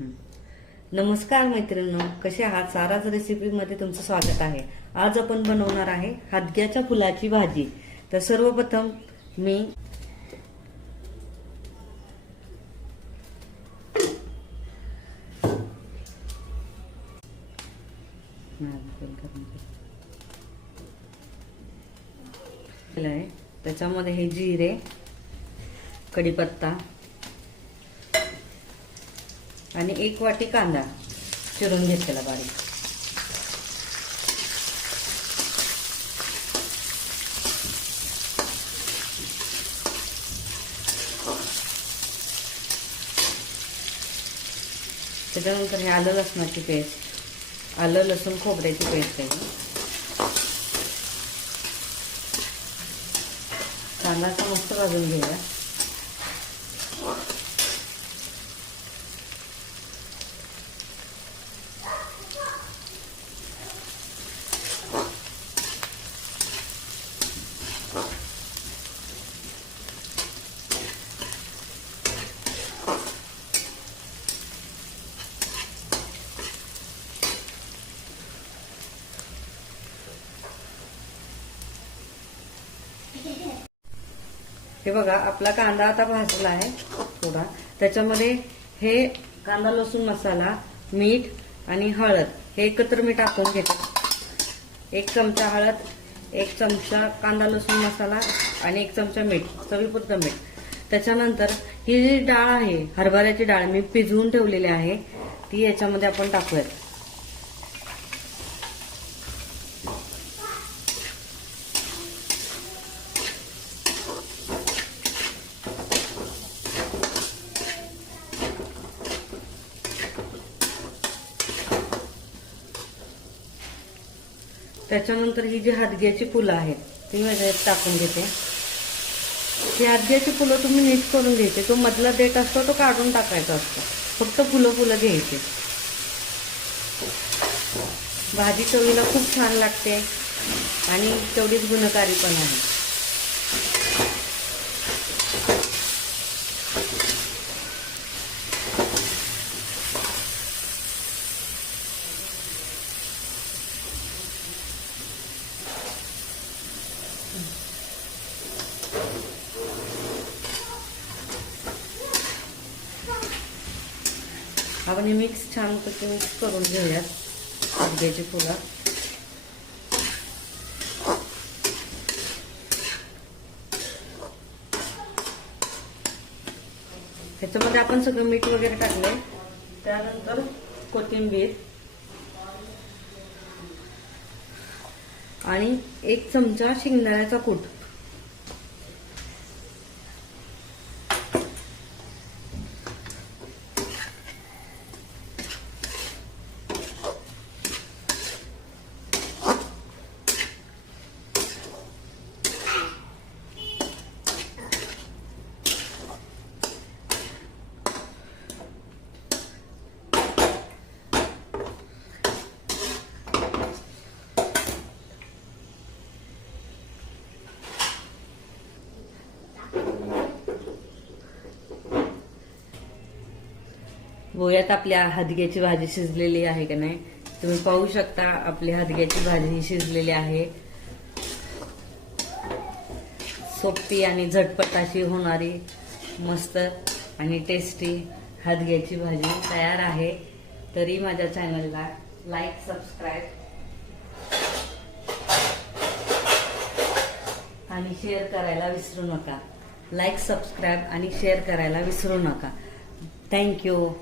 नमस्कार मैत्रिणी कसे आहात? साराच रेसिपीमध्ये तुमचं स्वागत आहे. आज आपण बनवणार आहे हादग्याच्या फुलाची भाजी. तर सर्वप्रथम मी आहे त्याच्यामध्ये हे जिरे कढीपत्ता आणि एक वाटी कांदा चिरून घेतलेला बारीक. त्याच्यानंतर हे आलं लसणाची पेस्ट. आलं लसूण खोबऱ्याची पेस्ट आहे. कांदा असा मस्त भाजून घेऊया. हे बघा आपला कांदा आता भाजला आहे थोडा त्याच्यामध्ये हे कांदा लसूण मसाला मीठ आणि हळद हे एकत्र मी टाकून घेते. एक चमचा हळद एक चमचा कांदा लसूण मसाला आणि एक चमचा मीठ सगळीपुरतं मीठ. त्याच्यानंतर ही जी डाळ आहे हरभऱ्याची डाळ मी पिजवून ठेवलेली आहे ती याच्यामध्ये आपण टाकूयात. त्याच्यानंतर ही जी हादग्याची फुलं आहेत ती वेगळ्यात टाकून घेते. ही हादग्याची फुलं तुम्ही नीट करून घ्यायचे. तो मधला देठ असतो तो काढून टाकायचा असतो. फक्त फुलं फुलं घ्यायचे. भाजी चवीला खूप छान लागते आणि तेवढीच गुणकारी पण आहे. आपण हे मिक्स छान मिक्स करून घेऊयात. हादग्याची फुलं ह्याच्यामध्ये आपण सगळं मीठ वगैरे टाकले त्यानंतर कोथिंबीर. आणि एक चमचा शेंगदाण्याचा कूट. पोळ्यात आपल्या हादग्याची भाजी शिजलेली आहे का नाही? तुम्ही पाहू शकता आपली हादग्याची भाजी ही शिजलेली आहे. सोपी आणि झटपट अशी होणारी मस्त आणि टेस्टी हादग्याची भाजी तयार आहे. तरी माझ्या चॅनलला लाईक सबस्क्राईब आणि शेअर करायला विसरू नका. लाईक सबस्क्राईब आणि शेअर करायला विसरू नका. थँक्यू